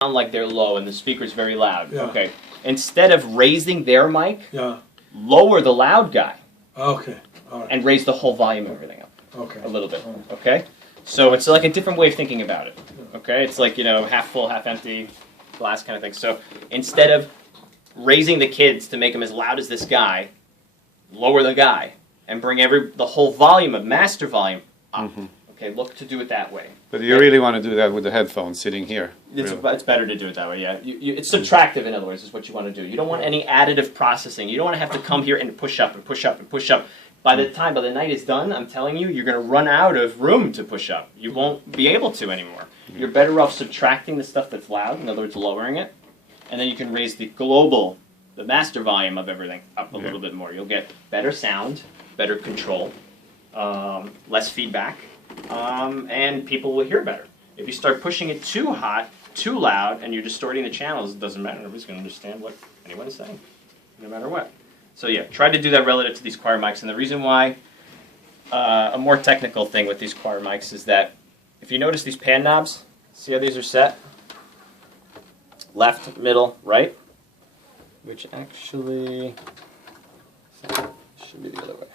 sound like they're low and the speaker's very loud. Yeah. Okay. Instead of raising their mic, Yeah. lower the loud guy Okay. All right. and raise the whole volume of everything up Okay. a little bit. Okay? So it's like a different way of thinking about it. Okay? It's like, half full, half empty glass kind of thing. So instead of raising the kids to make them as loud as this guy, lower the guy and bring the whole volume of master volume up. Okay, look to do it that way. But you really want to do that with the headphones sitting here. It's, really. it's better to do it that way, yeah. It's subtractive, in other words, is what you want to do. You don't want any additive processing. You don't want to have to come here and push up and push up and push up. By the night is done, I'm telling you, you're going to run out of room to push up. You won't be able to anymore. You're better off subtracting the stuff that's loud, in other words, lowering it, and then you can raise the master volume of everything up a little bit more. You'll get better sound, better control, less feedback, and people will hear better. If you start pushing it too hot, too loud, and you're distorting the channels, it doesn't matter. Nobody's going to understand what anyone is saying, no matter what. So yeah, try to do that relative to these choir mics. And the reason why, a more technical thing with these choir mics is that if you notice these pan knobs, see how these are set? Left, middle, right? Which actually should be the other way.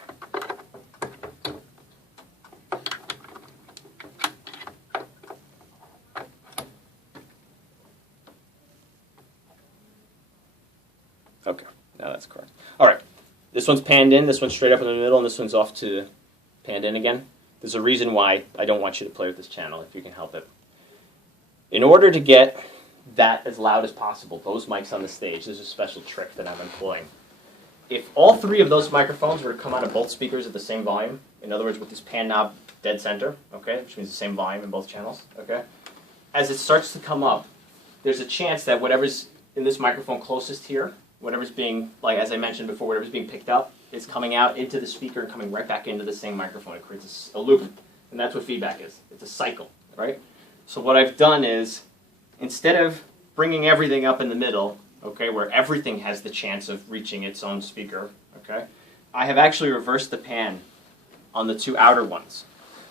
Okay, now that's correct. All right, this one's panned in, this one's straight up in the middle, and this one's off to panned in again. There's a reason why I don't want you to play with this channel, if you can help it. In order to get that as loud as possible, those mics on the stage, there's a special trick that I'm employing. If all three of those microphones were to come out of both speakers at the same volume, in other words, with this pan knob dead center, okay, which means the same volume in both channels, okay, as it starts to come up, there's a chance that whatever's in this microphone closest here, whatever's being, like as I mentioned before, whatever's being picked up is coming out into the speaker and coming right back into the same microphone. It creates a loop, and that's what feedback is. It's a cycle, right? So what I've done is, instead of bringing everything up in the middle, okay, where everything has the chance of reaching its own speaker, okay, I have actually reversed the pan on the two outer ones.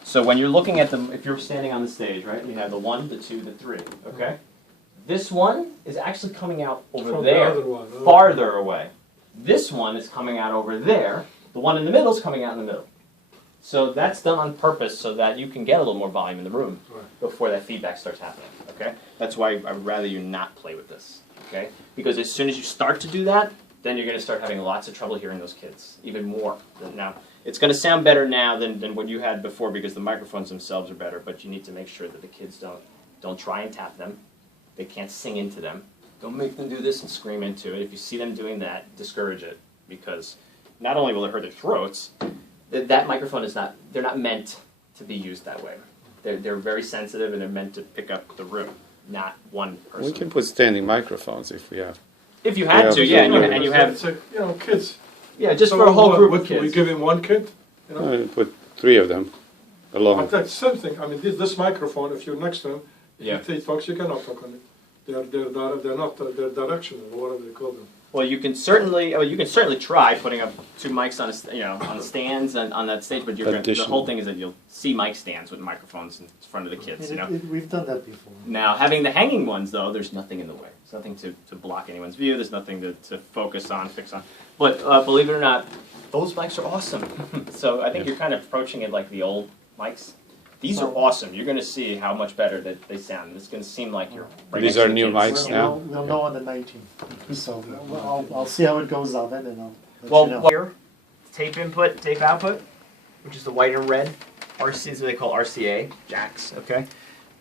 So when you're looking at them, if you're standing on the stage, right, you have the 1, the 2, the 3, okay? This one is actually coming out over From there, the other one. Oh. farther away. This one is coming out over there. The one in the middle is coming out in the middle. So that's done on purpose so that you can get a little more volume in the room before that feedback starts happening, okay? That's why I would rather you not play with this, okay? Because as soon as you start to do that, then you're going to start having lots of trouble hearing those kids, even more than now. It's going to sound better now than what you had before because the microphones themselves are better, but you need to make sure that the kids don't try and tap them. They can't sing into them. Don't make them do this and scream into it. If you see them doing that, discourage it, because not only will it hurt their throats, that microphone they're not meant to be used that way. They're very sensitive and they're meant to pick up the room, not one person. We can put standing microphones if we have. If you had to, yeah, and you have... It's like, kids. Yeah, just for a whole group of kids. We give him one kid? Put 3 of them along. But that's something. I mean, this microphone, if you're next to him, Yeah. if he talks, you cannot talk on it. They're directional, or whatever they call them. Well, you can certainly try putting up 2 mics on the stands and on that stage, but the whole thing is that you'll see mic stands with microphones in front of the kids. We've done that before. Now, having the hanging ones though, there's nothing in the way. There's nothing to block anyone's view. There's nothing to focus on, fix on. But believe it or not, those mics are awesome. So I think you're kind of approaching it like the old mics. These are awesome. You're going to see how much better that they sound. It's going to seem like you're right These next are to the new kids. mics now? We'll know on the 19th. So I'll see how it goes on it, and I'll let you know. Here, tape input, tape output, which is the white and red. RC is what they call RCA jacks. Okay,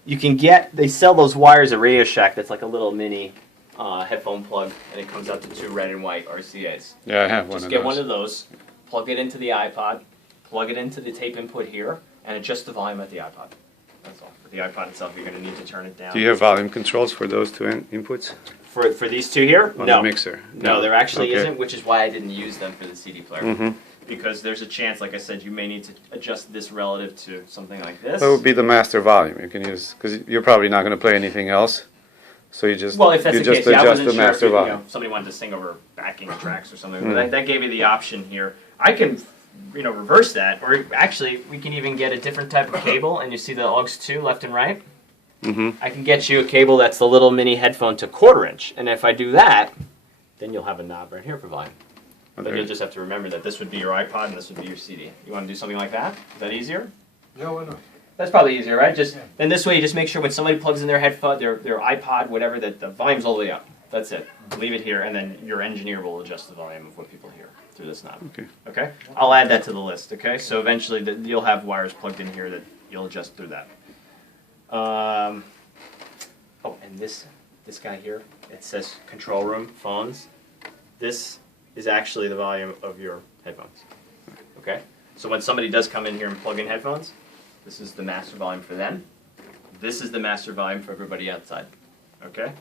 you can they sell those wires at Radio Shack. That's like a little mini headphone plug, and it comes out to 2 red and white RCAs. Yeah, I have one of those. Just get one of those, plug it into the iPod, plug it into the tape input here, and adjust the volume at the iPod. That's all. For the iPod itself, you're going to need to turn it down. Do you have volume controls for those 2 inputs? For these 2 here? On No. the mixer? No, there actually Okay. isn't, which is why I didn't use them for the CD player. Mm-hmm. Because there's a chance, like I said, you may need to adjust this relative to something like this. That would be the master volume you can use, because you're probably not going to play anything else. So you just, well, if that's the case, yeah, I adjust wasn't the sure master if volume. somebody wanted to sing over backing tracks or something. But that gave you the option here. I can reverse that, or actually, we can even get a different type of cable, and you see the AUX 2 left and right. Mm-hmm. I can get you a cable that's the little mini headphone to 1/4 inch. And if I do that, then you'll have a knob right here for volume. But Okay. you'll just have to remember that this would be your iPod and this would be your CD. You want to do something like that? Is that easier? Yeah, why not? That's probably easier, right? Just then this way you just make sure when somebody plugs in their headphone, their iPod, whatever, that the volume's all the way up. That's it. Leave it here, and then your engineer will adjust the volume of what people hear through this knob. Okay. Okay? I'll add that to the list, okay? So eventually you'll have wires plugged in here that you'll adjust through that. Oh, and this guy here, it says control room, phones. This is actually the volume of your headphones. Okay? So when somebody does come in here and plug in headphones, this is the master volume for them. This is the master volume for everybody outside. Okay?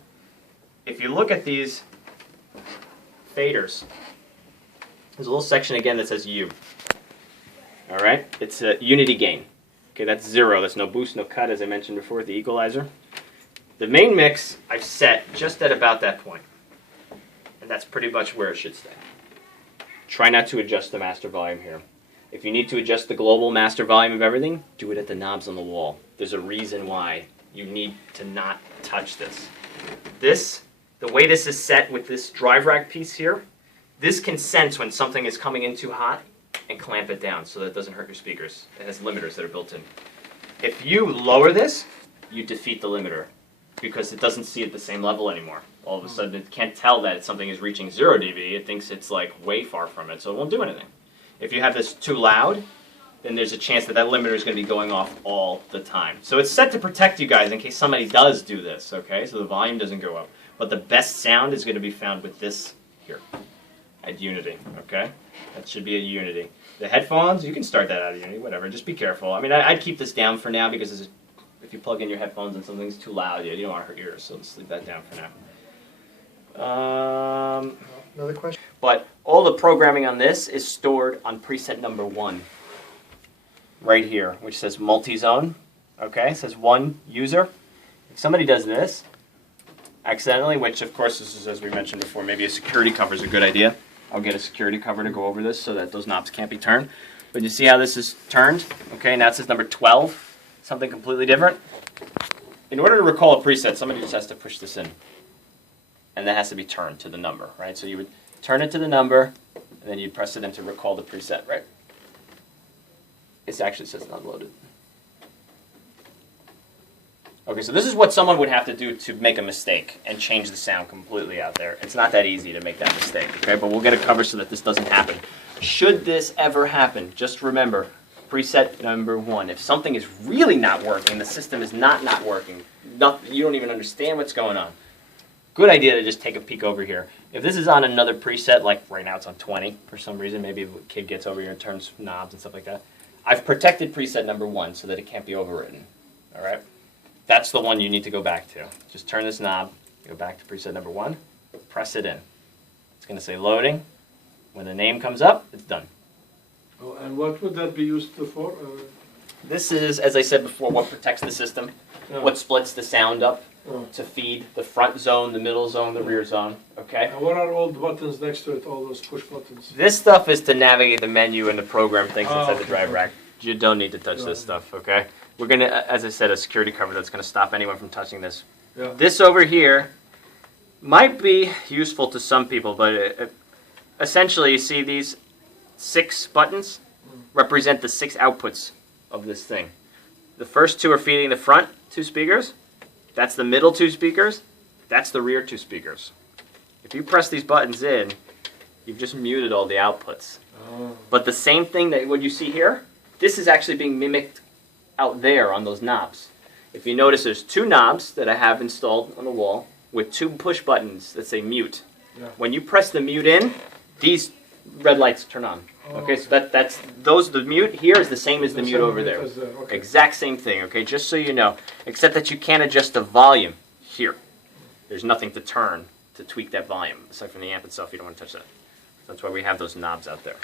If you look at these faders, there's a little section again that says U. All right? It's a unity gain. Okay, that's 0. That's no boost, no cut, as I mentioned before with the equalizer. The main mix I've set just at about that point. And that's pretty much where it should stay. Try not to adjust the master volume here. If you need to adjust the global master volume of everything, do it at the knobs on the wall. There's a reason why you need to not touch this. The way this is set with this drive rack piece here, this can sense when something is coming in too hot and clamp it down so that it doesn't hurt your speakers. It has limiters that are built in. If you lower this, you defeat the limiter because it doesn't see at the same level anymore. All of a sudden, it can't tell that something is reaching 0 dB. It thinks it's like way far from it, so it won't do anything. If you have this too loud, then there's a chance that that limiter is going to be going off all the time. So it's set to protect you guys in case somebody does do this, okay? So the volume doesn't go up. But the best sound is going to be found with this here at Unity, okay? That should be at Unity. The headphones, you can start that out of Unity, whatever. Just be careful. I mean, I'd keep this down for now because if you plug in your headphones and something's too loud, you don't want to hurt your ears, so let's leave that down for now. Another question? But all the programming on this is stored on preset number 1. Right here, which says multi-zone. Okay, it says 1 user. If somebody does this accidentally, which of course this is, as we mentioned before, maybe a security cover is a good idea. I'll get a security cover to go over this so that those knobs can't be turned. But you see how this is turned? Okay, now it says number 12, something completely different. In order to recall a preset, somebody just has to push this in. And that has to be turned to the number, right? So you would turn it to the number, and then you'd press it in to recall the preset, right? It actually says unloaded. Okay, so this is what someone would have to do to make a mistake and change the sound completely out there. It's not that easy to make that mistake, okay? But we'll get it covered so that this doesn't happen. Should this ever happen, just remember, preset number 1. If something is really not working, the system is not working, you don't even understand what's going on, good idea to just take a peek over here. If this is on another preset, like right now it's on 20 for some reason, maybe a kid gets over here and turns knobs and stuff like that, I've protected preset number 1 so that it can't be overwritten, all right? That's the one you need to go back to. Just turn this knob, go back to preset number 1, press it in. It's going to say loading. When the name comes up, it's done. Oh, and what would that be used for? This is, as I said before, what protects the system, what splits the sound up to feed the front zone, the middle zone, the rear zone, okay? And what are all the buttons next to it, all those push buttons? This stuff is to navigate the menu and the program things inside the okay, drive okay. rack. You don't need to touch this stuff, okay? We're going to, as I said, a security cover that's going to stop anyone from touching this. Yeah. This over here might be useful to some people, but essentially, you see these 6 buttons represent the 6 outputs of this thing. The first 2 are feeding the front 2 speakers. That's the middle 2 speakers. That's the rear 2 speakers. If you press these buttons in, you've just muted all the outputs. Oh. But the same thing that what you see here, this is actually being mimicked out there on those knobs. If you notice, there's 2 knobs that I have installed on the wall with 2 push buttons that say mute. Yeah. When you press the mute in, these red lights turn on. Okay, so the mute here is the same as the mute over there. Okay. Exact same thing, okay, just so you know. Except that you can't adjust the volume here. There's nothing to turn to tweak that volume. Aside from the amp itself, you don't want to touch that. That's why we have those knobs out there.